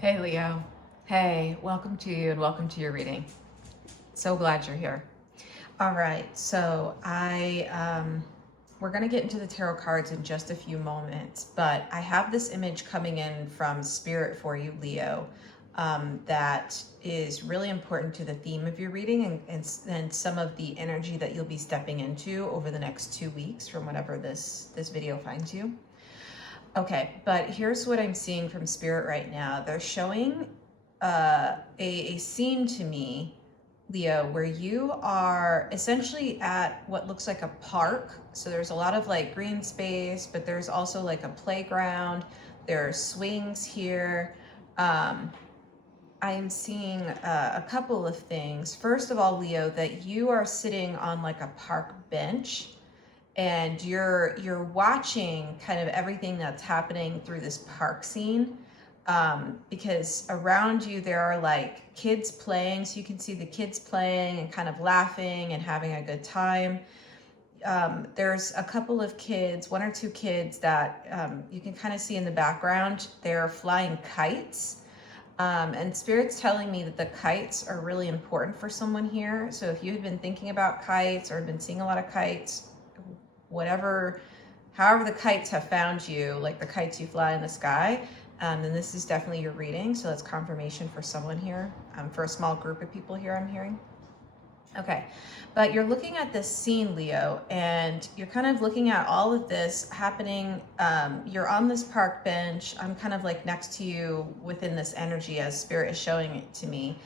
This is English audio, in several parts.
Hey Leo. Hey, welcome to you and welcome to your reading. So glad you're here. All right, so we're gonna get into the tarot cards in just a few moments, but I have this image coming in from Spirit for you, Leo, that is really important to the theme of your reading and some of the energy that you'll be stepping into over the next 2 weeks from whatever this video finds you. Okay, but here's what I'm seeing from Spirit right now. They're showing a scene to me, Leo, where you are essentially at what looks like a park. So there's a lot of like green space, but there's also like a playground. There are swings here. I am seeing a couple of things. First of all, Leo, that you are sitting on like a park bench and you're watching kind of everything that's happening through this park scene, because around you there are like kids playing, so you can see the kids playing and kind of laughing and having a good time. There's a couple of kids, 1 or 2 kids that you can kind of see in the background. They're flying kites. And Spirit's telling me that the kites are really important for someone here. So if you've been thinking about kites or been seeing a lot of kites, however the kites have found you, like the kites you fly in the sky, then this is definitely your reading. So that's confirmation for someone here, for a small group of people here I'm hearing. Okay, but you're looking at this scene, Leo, and you're kind of looking at all of this happening. You're on this park bench. I'm kind of like next to you within this energy as Spirit is showing it to me.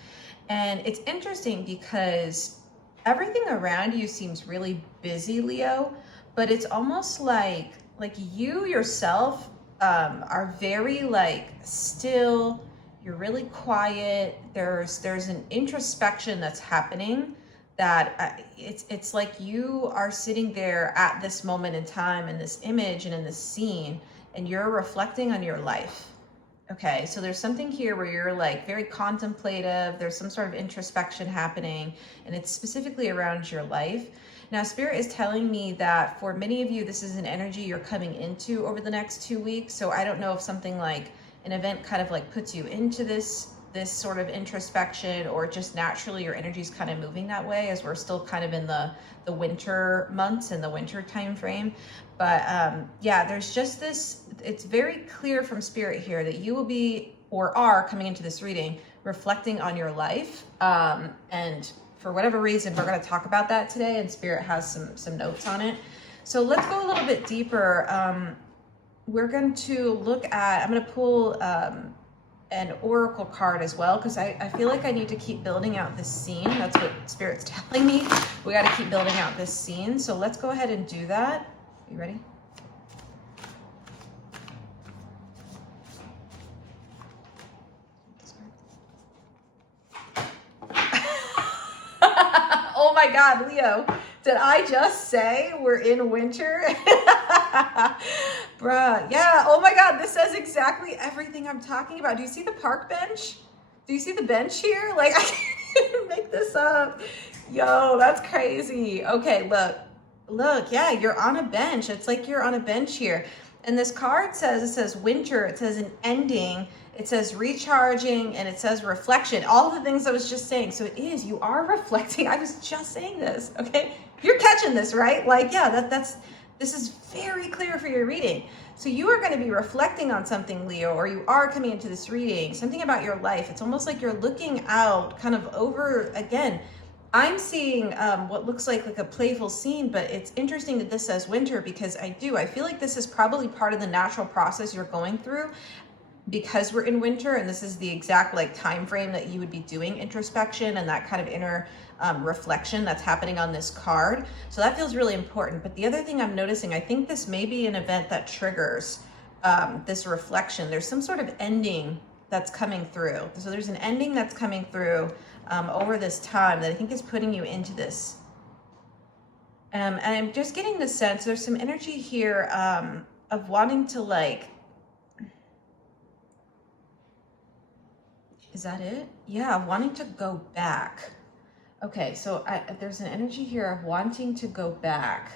And it's interesting because everything around you seems really busy, Leo, but it's almost like you yourself are very like still. You're really quiet. There's an introspection that's happening that it's like you are sitting there at this moment in time in this image and in this scene, and you're reflecting on your life. Okay, so there's something here where you're like very contemplative. There's some sort of introspection happening, and it's specifically around your life. Now, Spirit is telling me that for many of you, this is an energy you're coming into over the next 2 weeks. So I don't know if something like an event kind of like puts you into this sort of introspection, or just naturally your energy is kind of moving that way as we're still kind of in the winter months and the winter time frame. But yeah, there's just this, it's very clear from Spirit here that you will be, or are coming into this reading, reflecting on your life. And for whatever reason, we're going to talk about that today, and Spirit has some notes on it. So let's go a little bit deeper. We're going to look at, I'm going to pull an oracle card as well, because I feel like I need to keep building out this scene. That's what Spirit's telling me. We got to keep building out this scene. So let's go ahead and do that. You ready? Oh my God, Leo, did I just say we're in winter? Bruh, yeah, oh my God, this says exactly everything I'm talking about. Do you see the park bench? Do you see the bench here? Like, I can't even make this up. Yo, that's crazy. Okay, look, yeah, you're on a bench. It's like you're on a bench here. And this card says, it says winter, it says an ending, it says recharging, and it says reflection. All the things I was just saying. So it is, you are reflecting. I was just saying this, okay? You're catching this, right? Like, yeah, this is very clear for your reading. So you are going to be reflecting on something, Leo, or you are coming into this reading, something about your life. It's almost like you're looking out kind of over, again, I'm seeing what looks like a playful scene, but it's interesting that this says winter, because I feel like this is probably part of the natural process you're going through because we're in winter, and this is the exact like time frame that you would be doing introspection and that kind of inner reflection that's happening on this card. So that feels really important. But the other thing I'm noticing, I think this may be an event that triggers this reflection. There's some sort of ending that's coming through. So there's an ending that's coming through over this time that I think is putting you into this. And I'm just getting the sense there's some energy here of wanting to like, is that it? Yeah, wanting to go back. Okay, so there's an energy here of wanting to go back.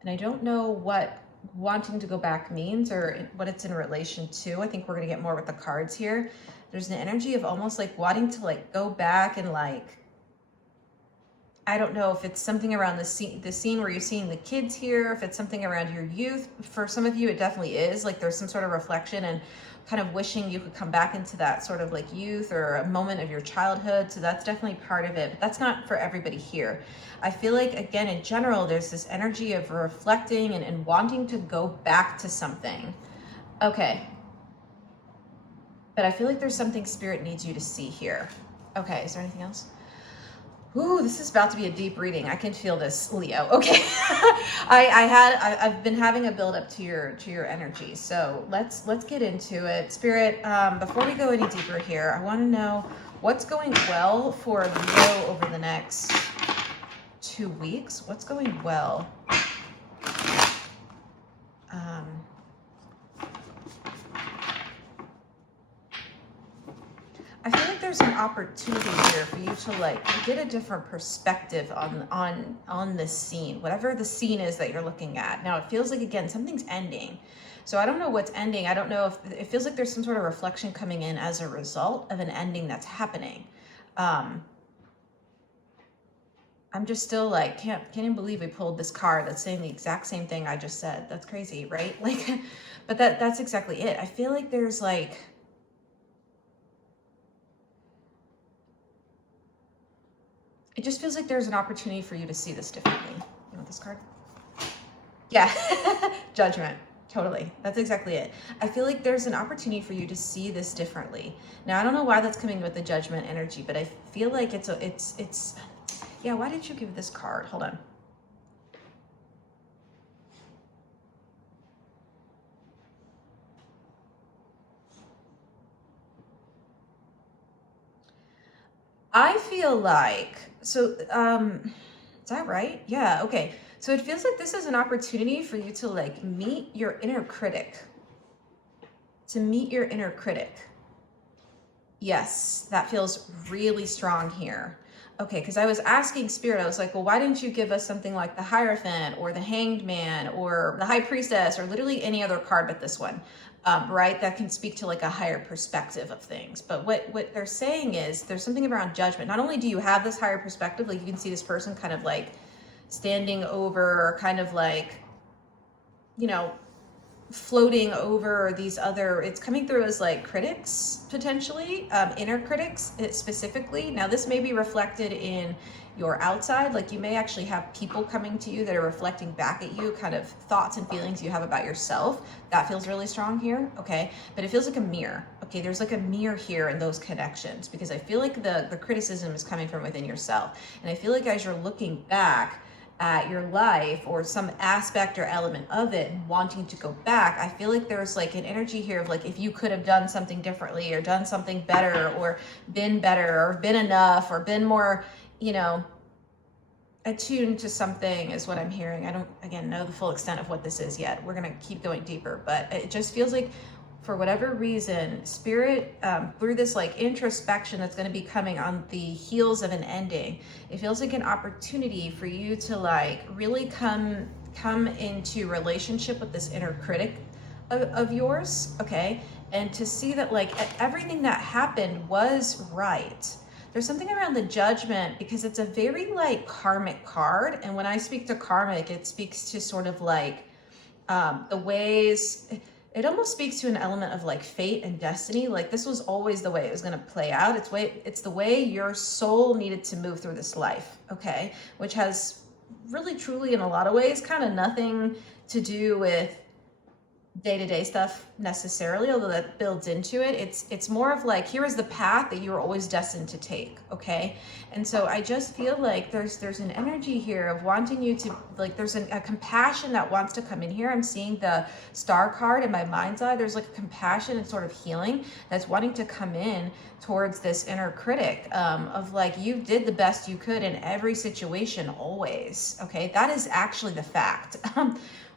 And I don't know what wanting to go back means or what it's in relation to. I think we're going to get more with the cards here. There's an energy of almost like wanting to like go back and like, I don't know if it's something around the scene where you're seeing the kids here, if it's something around your youth. For some of you, it definitely is. Like there's some sort of reflection and kind of wishing you could come back into that sort of like youth or a moment of your childhood. So that's definitely part of it, but that's not for everybody here. I feel like, again, in general, there's this energy of reflecting and wanting to go back to something. Okay. But I feel like there's something Spirit needs you to see here. Okay, is there anything else? Ooh, this is about to be a deep reading. I can feel this, Leo. Okay. I've been having a build up to your energy. So let's get into it. Spirit, before we go any deeper here, I want to know what's going well for Leo over the next 2 weeks. What's going well? I feel like there's an opportunity here for you to like get a different perspective on this scene, whatever the scene is that you're looking at. Now it feels like, again, something's ending. So I don't know what's ending. I don't know if it feels like there's some sort of reflection coming in as a result of an ending that's happening. I'm just still like, can't even believe we pulled this card that's saying the exact same thing I just said. That's crazy, right? Like, but that's exactly it. I feel like there's like, it just feels like there's an opportunity for you to see this differently. You want this card? Yeah, judgment. Totally. That's exactly it. I feel like there's an opportunity for you to see this differently. Now, I don't know why that's coming with the judgment energy, but I feel like it's yeah, why did you give this card? Hold on. I feel like, so, is that right? Yeah, okay. So it feels like this is an opportunity for you to like meet your inner critic. To meet your inner critic. Yes, that feels really strong here. Okay, because I was asking Spirit, I was like, well, why didn't you give us something like the Hierophant or the Hanged Man or the High Priestess or literally any other card but this one, right? That can speak to like a higher perspective of things. But what they're saying is there's something around judgment. Not only do you have this higher perspective, like you can see this person kind of like standing over, kind of like, you know, floating over these other, it's coming through as like critics, potentially, inner critics specifically. Now this may be reflected in your outside, like you may actually have people coming to you that are reflecting back at you, kind of thoughts and feelings you have about yourself. That feels really strong here, okay? But it feels like a mirror, okay? There's like a mirror here in those connections, because I feel like the criticism is coming from within yourself. And I feel like as you're looking back at your life or some aspect or element of it and wanting to go back, I feel like there's like an energy here of like, if you could have done something differently or done something better or been enough or been more, you know, attuned to something is what I'm hearing. I don't, again, know the full extent of what this is yet. We're going to keep going deeper, but it just feels like for whatever reason, Spirit, through this like introspection that's going to be coming on the heels of an ending, it feels like an opportunity for you to like really come into relationship with this inner critic of yours, okay? And to see that like everything that happened was right. There's something around the judgment because it's a very like karmic card. And when I speak to karmic, it speaks to sort of like the ways, it almost speaks to an element of like fate and destiny. Like this was always the way it was going to play out. It's the way your soul needed to move through this life, okay? Which has really truly in a lot of ways kind of nothing to do with day-to-day stuff necessarily, although that builds into it. It's more of like, here is the path that you were always destined to take, okay? And so I just feel like there's an energy here of wanting you to, like there's a compassion that wants to come in here. I'm seeing the star card in my mind's eye. There's like a compassion and sort of healing that's wanting to come in towards this inner critic of like, you did the best you could in every situation always, okay? That is actually the fact.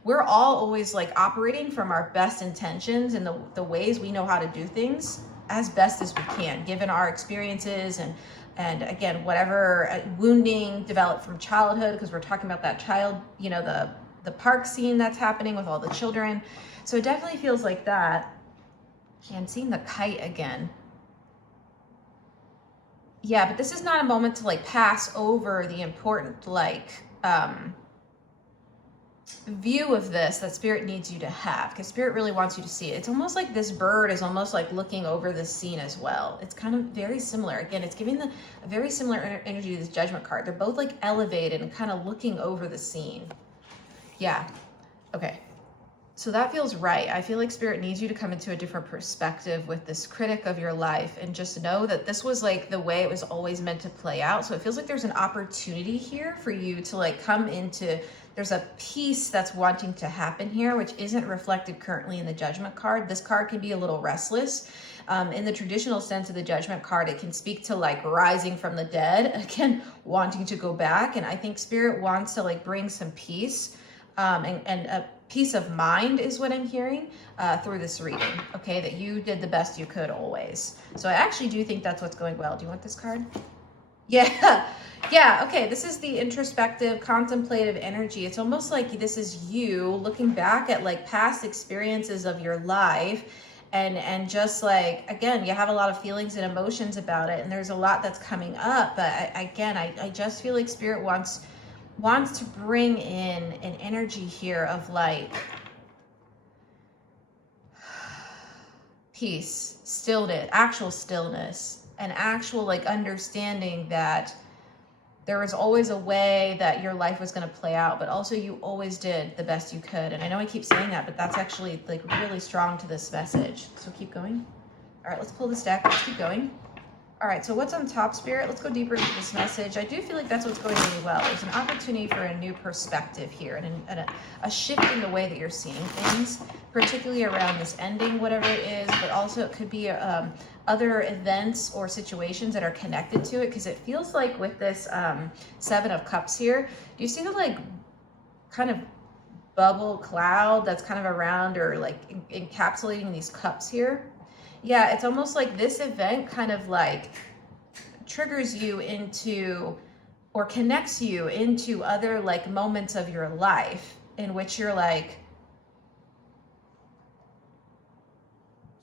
We're all always like operating from our best intentions and the ways we know how to do things as best as we can, given our experiences and again, whatever wounding developed from childhood, because we're talking about that child, you know, the park scene that's happening with all the children. So it definitely feels like that. And seeing the kite again. Yeah, but this is not a moment to like pass over the important like view of this that spirit needs you to have, because spirit really wants you to see it. It's almost like this bird is almost like looking over this scene as well. It's kind of very similar. Again, it's giving a very similar energy to this judgment card. They're both like elevated and kind of looking over the scene. Yeah. Okay. So that feels right. I feel like spirit needs you to come into a different perspective with this critic of your life and just know that this was like the way it was always meant to play out. So it feels like there's an opportunity here for you to like come into, there's a piece that's wanting to happen here, which isn't reflected currently in the judgment card. This card can be a little restless. In the traditional sense of the judgment card, it can speak to like rising from the dead, again, wanting to go back. And I think spirit wants to like bring some peace and a peace of mind is what I'm hearing through this reading, okay? That you did the best you could always. So I actually do think that's what's going well. Do you want this card? Yeah, yeah, okay. This is the introspective, contemplative energy. It's almost like this is you looking back at like past experiences of your life and just like, again, you have a lot of feelings and emotions about it, and there's a lot that's coming up. But I just feel like spirit wants to bring in an energy here of like peace, stillness, actual stillness, and actual like understanding that there was always a way that your life was going to play out, but also you always did the best you could. And I know I keep saying that, but that's actually like really strong to this message. So keep going. All right, let's pull this deck. Let's keep going. All right, so what's on top, spirit? Let's go deeper into this message. I do feel like that's what's going really well. There's an opportunity for a new perspective here and a shift in the way that you're seeing things, particularly around this ending, whatever it is, but also it could be other events or situations that are connected to it, because it feels like with this Seven of Cups here, do you see the like kind of bubble cloud that's kind of around or like encapsulating these cups here? Yeah, it's almost like this event kind of like triggers you into or connects you into other like moments of your life in which you're like,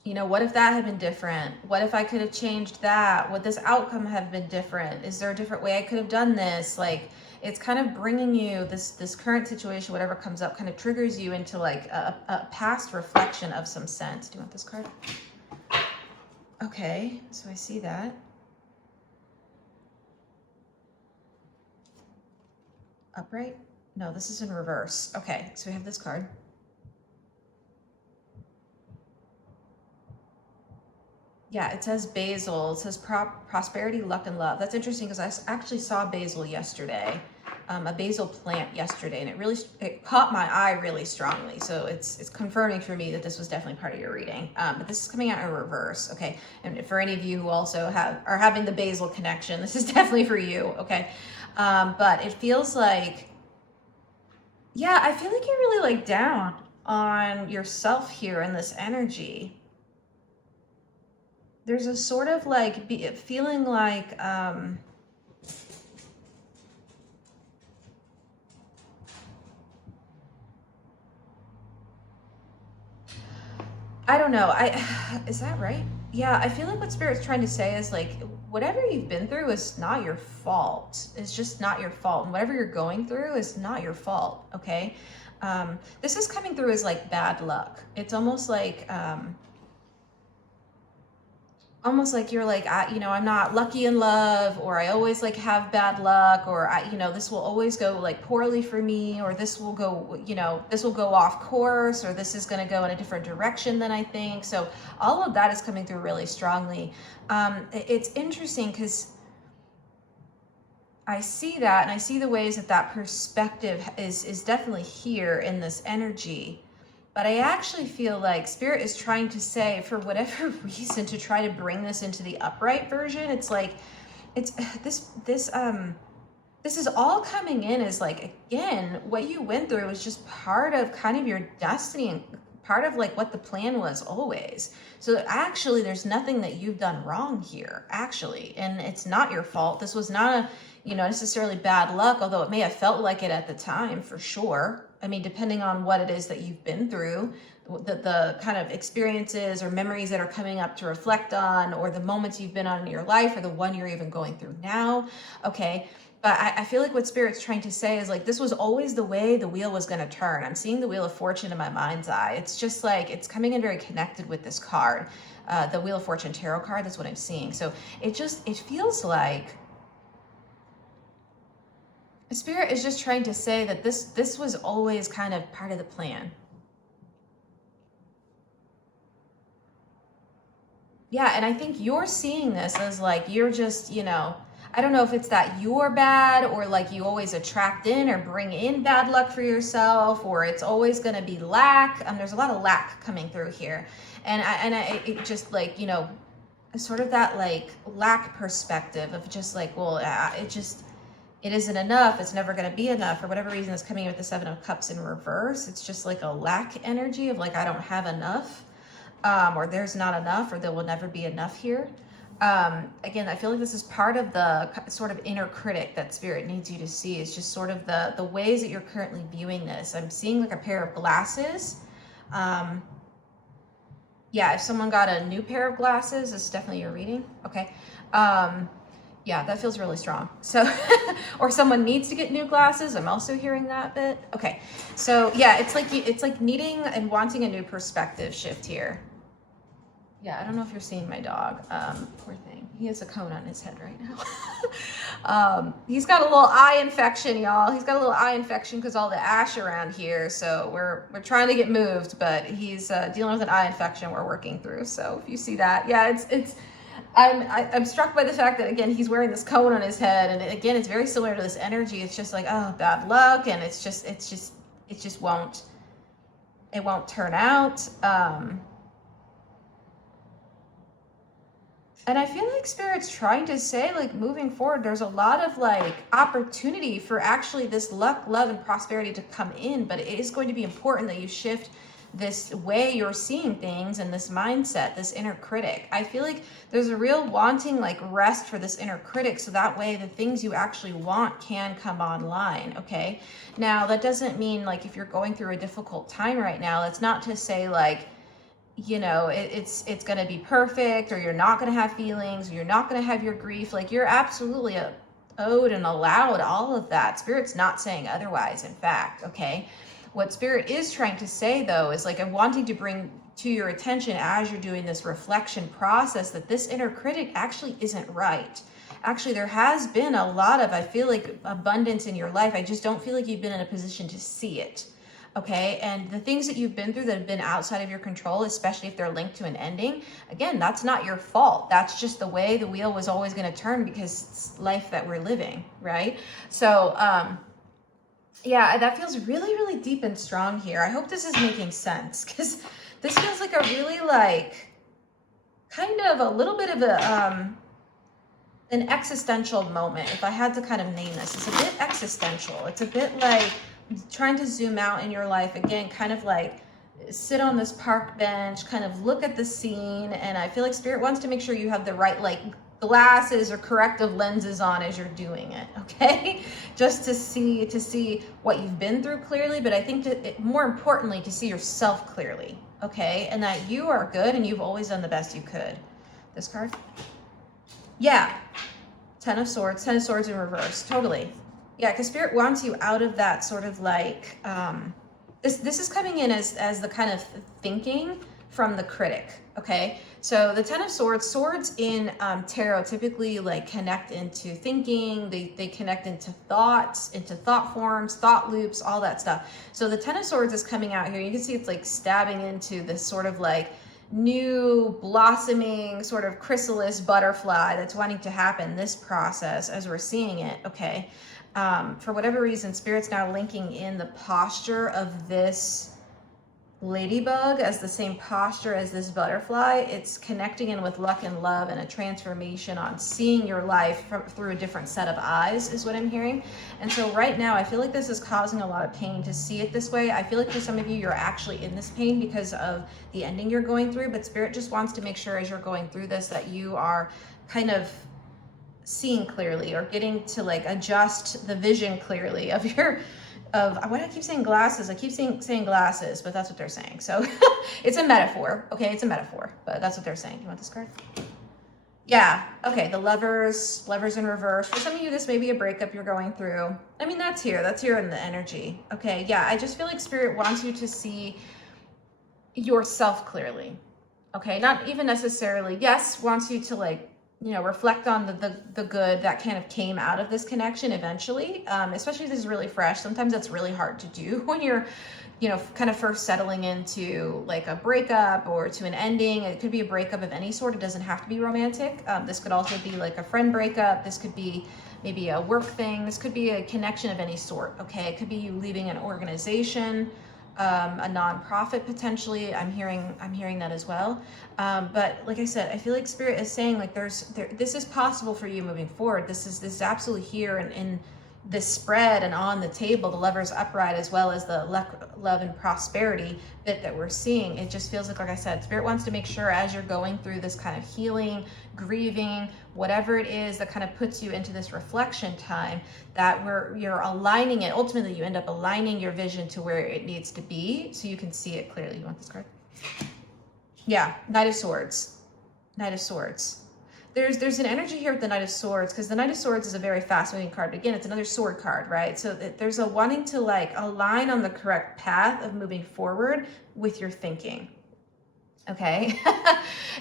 you know, what if that had been different? What if I could have changed that? Would this outcome have been different? Is there a different way I could have done this? Like, it's kind of bringing you this current situation, whatever comes up, kind of triggers you into like a past reflection of some sense. Do you want this card? Okay, so I see that. Upright? No, this is in reverse. Okay, so we have this card. Yeah, it says basil. It says prosperity, luck, and love. That's interesting because I actually saw basil yesterday, a basil plant yesterday, and it caught my eye really strongly. So it's confirming for me that this was definitely part of your reading. But this is coming out in reverse, okay? And for any of you who also are having the basil connection, this is definitely for you, okay? But it feels like, yeah, I feel like you're really like down on yourself here in this energy. There's a sort of like feeling like, I don't know. Is that right? Yeah, I feel like what Spirit's trying to say is like, whatever you've been through is not your fault. It's just not your fault. And whatever you're going through is not your fault, okay? This is coming through as like bad luck. It's almost like you're like, I'm not lucky in love, or I always like have bad luck, or this will always go like poorly for me, or this will go, this will go off course, or this is going to go in a different direction than I think. So all of that is coming through really strongly. It's interesting because I see that, and I see the ways that perspective is definitely here in this energy. But I actually feel like Spirit is trying to say, for whatever reason, to try to bring this into the upright version. It's like, this is all coming in as like, again, what you went through was just part of kind of your destiny and part of like what the plan was always. So actually there's nothing that you've done wrong here, actually. And it's not your fault. This was not necessarily bad luck, although it may have felt like it at the time, for sure. I mean, depending on what it is that you've been through, the kind of experiences or memories that are coming up to reflect on, or the moments you've been on in your life, or the one you're even going through now. Okay. But I feel like what Spirit's trying to say is like, this was always the way the wheel was going to turn. I'm seeing the Wheel of Fortune in my mind's eye. It's just like, it's coming in very connected with this card, the Wheel of Fortune tarot card. That's what I'm seeing. So it feels like Spirit is just trying to say that this was always kind of part of the plan. Yeah, and I think you're seeing this as like, you're just, you know, I don't know if it's that you're bad, or like you always attract in or bring in bad luck for yourself, or it's always going to be lack. There's a lot of lack coming through here. And it just like, you know, sort of that like lack perspective of just like, well, it isn't enough. It's never going to be enough. For whatever reason, it's coming with the Seven of Cups in reverse. It's just like a lack energy of like, I don't have enough, or there's not enough, or there will never be enough here. Again, I feel like this is part of the sort of inner critic that Spirit needs you to see. Is just sort of the ways that you're currently viewing this. I'm seeing like a pair of glasses. Yeah, if someone got a new pair of glasses, this is definitely your reading. Okay. Yeah, that feels really strong. So, or someone needs to get new glasses. I'm also hearing that bit. Okay. So yeah, it's like needing and wanting a new perspective shift here. Yeah, I don't know if you're seeing my dog. Poor thing. He has a cone on his head right now. He's got a little eye infection, y'all. He's got a little eye infection because all the ash around here. So we're trying to get moved, but he's dealing with an eye infection we're working through. So if you see that, yeah, I'm struck by the fact that, again, he's wearing this cone on his head, and again, it's very similar to this energy. It's just like, oh, bad luck, and it just won't turn out. And I feel like Spirit's trying to say, like, moving forward, there's a lot of like opportunity for actually this luck, love, and prosperity to come in, but it is going to be important that you shift this way you're seeing things and this mindset, this inner critic. I feel like there's a real wanting like rest for this inner critic, so that way the things you actually want can come online. Okay, now that doesn't mean like if you're going through a difficult time right now, that's not to say like, you know, it's going to be perfect, or you're not going to have feelings, or you're not going to have your grief. Like, you're absolutely owed and allowed all of that. Spirit's not saying otherwise, in fact. Okay, what Spirit is trying to say though is like, I'm wanting to bring to your attention as you're doing this reflection process that this inner critic actually isn't right. Actually, there has been a lot of, I feel like, abundance in your life. I just don't feel like you've been in a position to see it. Okay, and the things that you've been through that have been outside of your control, especially if they're linked to an ending, again, that's not your fault. That's just the way the wheel was always going to turn, because it's life that we're living, right? So, yeah, that feels really, really deep and strong here. I hope this is making sense, because this feels like a really like, kind of a little bit of a, an existential moment. If I had to kind of name this, it's a bit existential. It's a bit like trying to zoom out in your life, again, kind of like sit on this park bench, kind of look at the scene. And I feel like Spirit wants to make sure you have the right like glasses or corrective lenses on as you're doing it. Okay, just to see what you've been through clearly, but I think more importantly, to see yourself clearly. Okay, and that you are good and you've always done the best you could. This card, yeah, Ten of Swords in reverse, totally. Yeah, because Spirit wants you out of that sort of like, this is coming in as the kind of thinking from the critic, okay? So the Ten of Swords in tarot typically like connect into thinking, they connect into thoughts, into thought forms, thought loops, all that stuff. So the Ten of Swords is coming out here. You can see it's like stabbing into this sort of like new blossoming sort of chrysalis butterfly that's wanting to happen, this process as we're seeing it, okay? For whatever reason, Spirit's now linking in the posture of this ladybug as the same posture as this butterfly. It's connecting in with luck and love and a transformation on seeing your life through a different set of eyes is what I'm hearing. And so right now, I feel like this is causing a lot of pain to see it this way. I feel like for some of you, you're actually in this pain because of the ending you're going through, but Spirit just wants to make sure as you're going through this that you are kind of seeing clearly or getting to like adjust the vision clearly of why do I keep saying glasses? I keep saying glasses, but that's what they're saying. So it's a metaphor. Okay, it's a metaphor, but that's what they're saying. You want this card? Yeah, okay, the lovers in reverse. For some of you, this may be a breakup you're going through. I mean, that's here in the energy. Okay, yeah, I just feel like Spirit wants you to see yourself clearly. Okay, not even necessarily, yes, wants you to like, you know, reflect on the good that kind of came out of this connection eventually, especially if this is really fresh. Sometimes that's really hard to do when you're, you know, kind of first settling into like a breakup or to an ending. It could be a breakup of any sort. It doesn't have to be romantic. This could also be like a friend breakup. This could be maybe a work thing. This could be a connection of any sort. Okay, it could be you leaving an organization, a nonprofit potentially. I'm hearing that as well. But like I said, I feel like Spirit is saying like this is possible for you moving forward. This is absolutely here and this spread and on the table, the Lover's upright, as well as the love and prosperity bit that we're seeing. It just feels like I said, Spirit wants to make sure as you're going through this kind of healing, grieving, whatever it is that kind of puts you into this reflection time, that you're aligning it. Ultimately, you end up aligning your vision to where it needs to be so you can see it clearly. You want this card? Yeah, Knight of Swords. Knight of Swords. There's an energy here with the Knight of Swords, because the Knight of Swords is a very fast-moving card. Again, it's another sword card, right? So there's a wanting to like align on the correct path of moving forward with your thinking. Okay?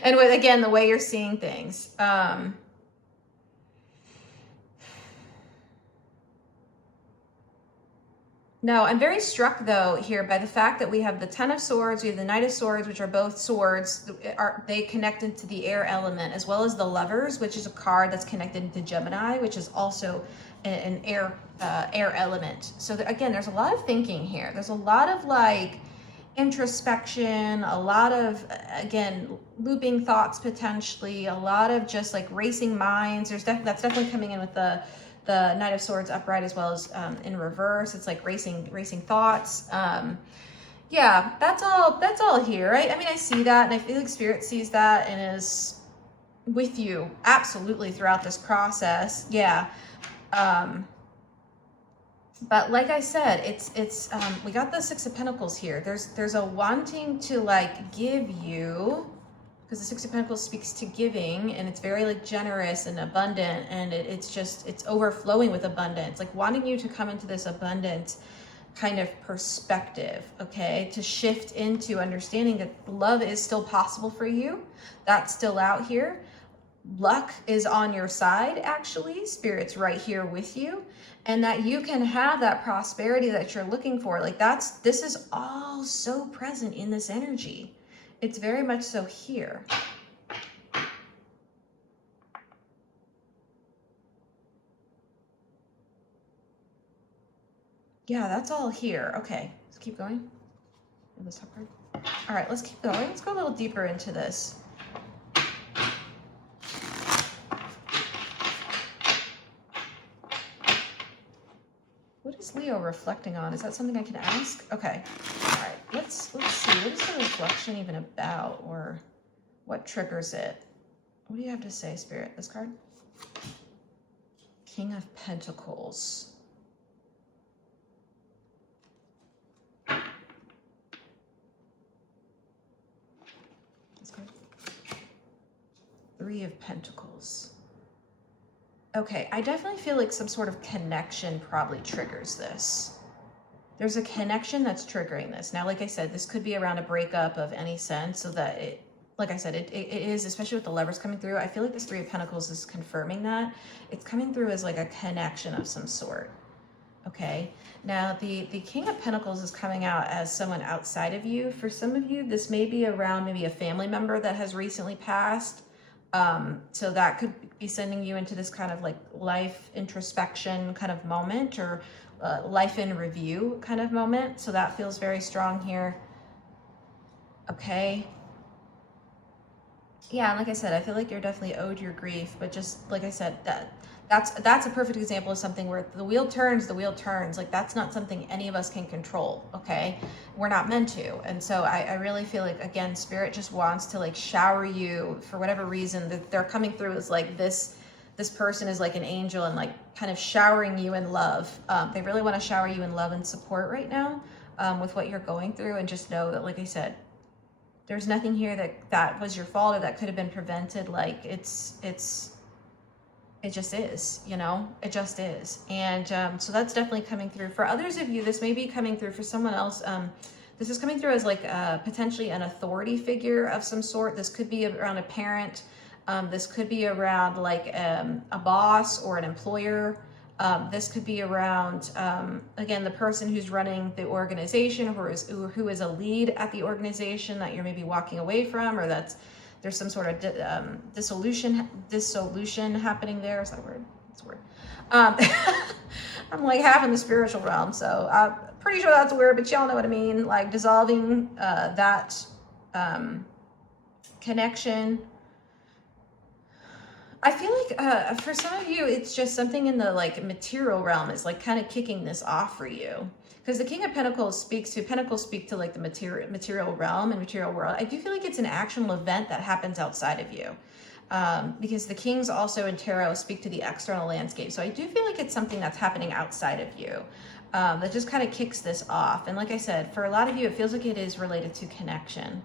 And with, again, the way you're seeing things. No, I'm very struck though here by the fact that we have the Ten of Swords, we have the Knight of Swords, which are both swords. They connected to the air element, as well as the Lovers, which is a card that's connected to Gemini, which is also an air element. So again, there's a lot of thinking here. There's a lot of like introspection, a lot of, again, looping thoughts potentially, a lot of just like racing minds. That's definitely coming in with the Knight of Swords upright, as well as in reverse. It's like racing thoughts. Yeah, that's all here, right? I mean, I see that, and I feel like Spirit sees that and is with you absolutely throughout this process. Yeah. But like I said, it's we got the Six of Pentacles here. There's a wanting to like give you, because the Six of Pentacles speaks to giving, and it's very like generous and abundant, and it's overflowing with abundance, like wanting you to come into this abundant kind of perspective, okay, to shift into understanding that love is still possible for you. That's still out here. Luck is on your side, actually. Spirit's right here with you, and that you can have that prosperity that you're looking for. Like this is all so present in this energy. It's very much so here. Yeah, that's all here. Okay, let's keep going. This top card. All right, let's keep going. Let's go a little deeper into this. What is Leo reflecting on? Is that something I can ask? Okay. All right. Let's see. What is the reflection even about, or what triggers it? What do you have to say, Spirit? This card? King of Pentacles. This card? Three of Pentacles. Okay, I definitely feel like some sort of connection probably triggers this. There's a connection that's triggering this. Now, like I said, this could be around a breakup of any sense, so that it, like I said, it is, especially with the Lovers coming through. I feel like this Three of Pentacles is confirming that. It's coming through as like a connection of some sort. Okay, now the King of Pentacles is coming out as someone outside of you. For some of you, this may be around maybe a family member that has recently passed. So that could be sending you into this kind of like life introspection kind of moment, or life in review kind of moment. So that feels very strong here. Okay. Yeah, and like I said, I feel like you're definitely owed your grief, but just like I said, that's a perfect example of something where the wheel turns. Like that's not something any of us can control, okay? We're not meant to. And so I really feel like, again, Spirit just wants to like shower you for whatever reason that they're coming through as like this this person is like an angel and like kind of showering you in love. They really want to shower you in love and support right now with what you're going through. And just know that, like I said, there's nothing here that was your fault or that could have been prevented. Like it just is, you know, it just is. And so that's definitely coming through. For others of you, this may be coming through. For someone else, this is coming through as like potentially an authority figure of some sort. This could be around a parent. This could be around like a boss or an employer. This could be around, again, the person who's running the organization who is a lead at the organization that you're maybe walking away from, or there's some sort of dissolution happening there. Is that a word? That's a word. I'm like half in the spiritual realm, so I'm pretty sure that's a word, but y'all know what I mean. Like dissolving that connection. I feel like for some of you, it's just something in the like material realm is like kind of kicking this off for you. Because the King of Pentacles speak to like the material realm and material world. I do feel like it's an actual event that happens outside of you. Because the Kings also in tarot speak to the external landscape. So I do feel like it's something that's happening outside of you that just kind of kicks this off. And like I said, for a lot of you, it feels like it is related to connection.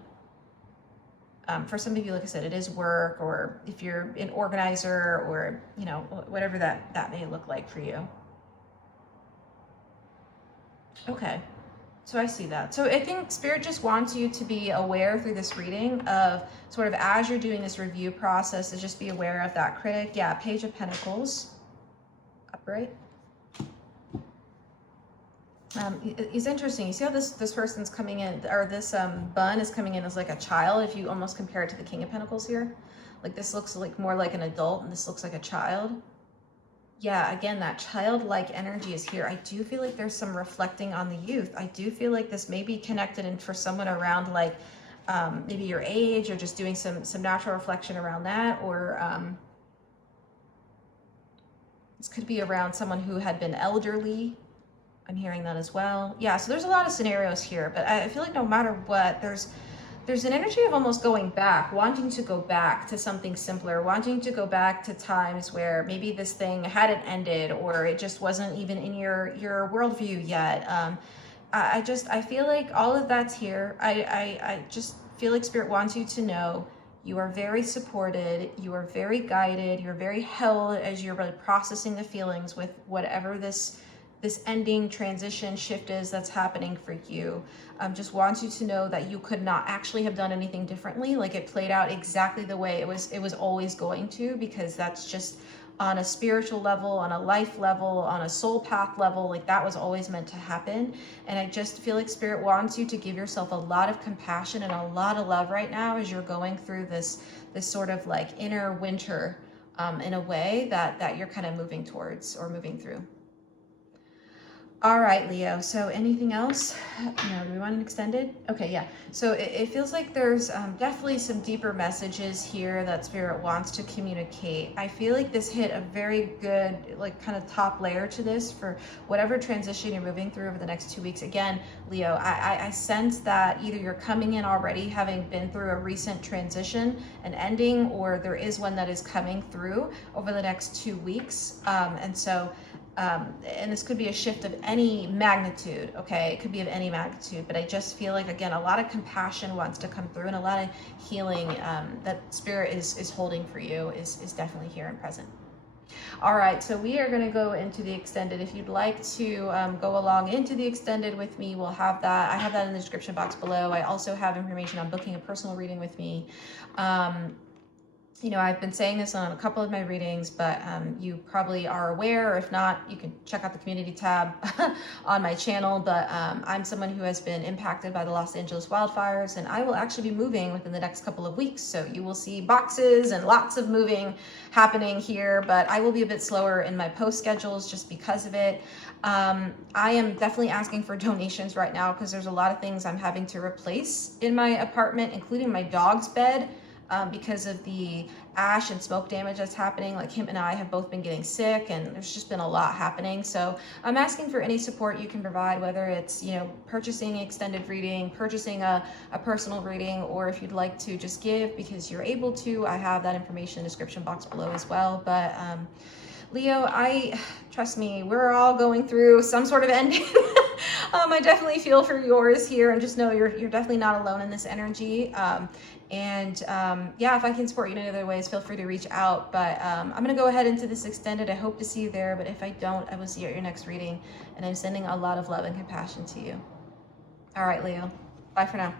For some of you, like I said, it is work, or if you're an organizer, or, you know, whatever that may look like for you. Okay, so I see that. So I think Spirit just wants you to be aware through this reading of sort of as you're doing this review process, to just be aware of that critic. Yeah, Page of Pentacles, upright. It's interesting. You see how this person's coming in, or this bun is coming in as like a child, if you almost compare it to the King of Pentacles here. Like this looks like more like an adult, and this looks like a child. Yeah, again, that childlike energy is here. I do feel like there's some reflecting on the youth. I do feel like this may be connected, and for someone around like maybe your age, or just doing some natural reflection around that, or this could be around someone who had been elderly. I'm hearing that as well. Yeah, so there's a lot of scenarios here, but I feel like no matter what, there's an energy of almost going back, wanting to go back to something simpler, wanting to go back to times where maybe this thing hadn't ended, or it just wasn't even in your worldview yet. I feel like all of that's here. I just feel like Spirit wants you to know you are very supported, you are very guided, you're very held as you're really processing the feelings with whatever this ending, transition, shift is that's happening for you. Just wants you to know that you could not actually have done anything differently. Like it played out exactly the way it was always going to, because that's just on a spiritual level, on a life level, on a soul path level, like that was always meant to happen. And I just feel like Spirit wants you to give yourself a lot of compassion and a lot of love right now as you're going through this sort of like inner winter in a way that you're kind of moving towards or moving through. All right, Leo, so anything else? No, do we want an extended? Okay, yeah. So it feels like there's definitely some deeper messages here that Spirit wants to communicate. I feel like this hit a very good, like kind of top layer to this for whatever transition you're moving through over the next 2 weeks. Again, Leo, I sense that either you're coming in already having been through a recent transition, an ending, or there is one that is coming through over the next 2 weeks. And this could be a shift of any magnitude, okay? It could be of any magnitude, but I just feel like, again, a lot of compassion wants to come through, and a lot of healing that Spirit is holding for you is definitely here and present. All right, so we are going to go into the extended. If you'd like to go along into the extended with me, we'll have that. I have that in the description box below. I also have information on booking a personal reading with me. You know, I've been saying this on a couple of my readings, but you probably are aware, or if not, you can check out the community tab on my channel. But I'm someone who has been impacted by the Los Angeles wildfires, and I will actually be moving within the next couple of weeks. So you will see boxes and lots of moving happening here, but I will be a bit slower in my post schedules just because of it. I am definitely asking for donations right now because there's a lot of things I'm having to replace in my apartment, including my dog's bed. because of the ash and smoke damage that's happening. Like him and I have both been getting sick, and there's just been a lot happening. So I'm asking for any support you can provide, whether it's, you know, purchasing extended reading, purchasing a personal reading, or if you'd like to just give because you're able to, I have that information in the description box below as well. But Leo, trust me, we're all going through some sort of ending. I definitely feel for yours here, and just know you're definitely not alone in this energy. Yeah, if I can support you in any other ways, feel free to reach out. But I'm going to go ahead into this extended. I hope to see you there, but if I don't, I will see you at your next reading, and I'm sending a lot of love and compassion to you. All right, Leo. Bye for now.